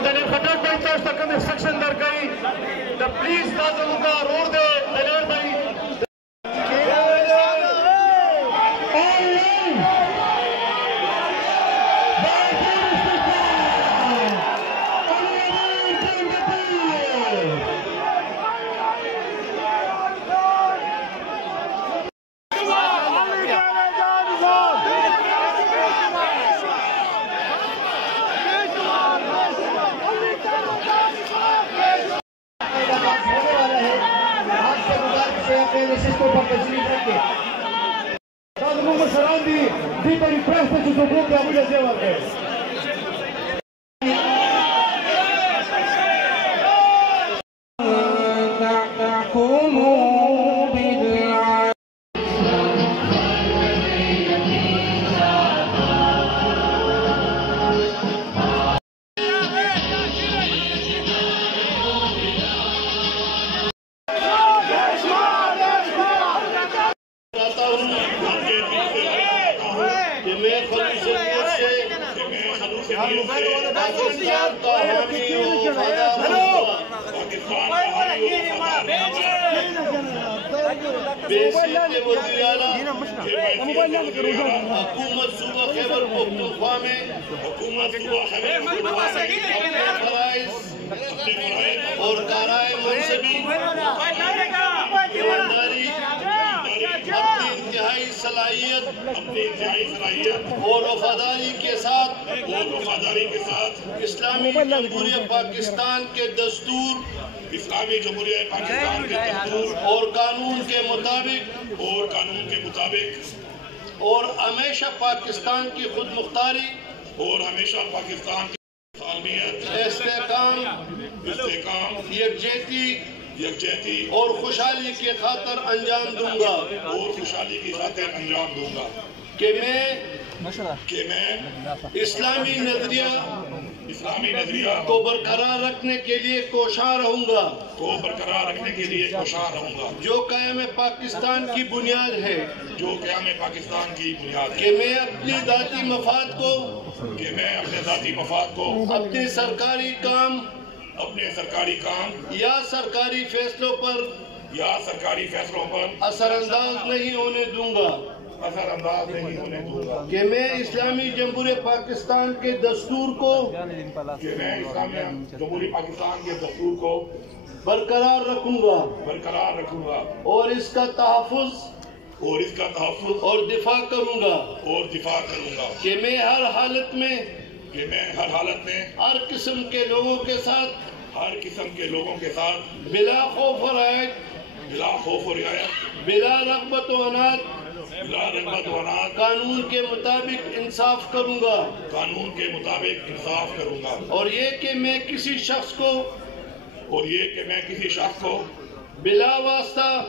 دلیل خطر کوئی تو سکن انسٹرکشن در گئی دا پلیز نازل کا روڈ دے دلیل بھائی حکومت صوبہ خیبر پختونخوا میں فرائض اور کارائے منصبی ایمانداری اپنی انتہائی صلاحیت اور وفاداری کے ساتھ اسلامی جمہوریہ پاکستان کے دستور اور قانون کے مطابق اور ہمیشہ پاکستان کی خود مختاری استحکام یکجہتی اور خوشحالی کی خاطر انجام دوں گا کہ میں اسلامی نظریہ کو برقرار رکھنے کے لیے کوشاں رہوں گا جو قیام پاکستان کی بنیاد ہے کہ میں اپنی ذاتی مفاد کو اپنے سرکاری کام یا سرکاری فیصلوں پر اثر انداز نہیں ہونے دوں گا کہ میں اسلامی جمہوریہ پاکستان کے دستور کو برقرار رکھوں گا اور اس کا تحفظ اور دفاع کروں گا کہ میں ہر حالت میں ہر قسم کے لوگوں کے ساتھ بلا خوف و رعایت بلا رغبت و عناد قانون کے مطابق انصاف کروں گا اور یہ کہ میں کسی شخص کو بلا واسطہ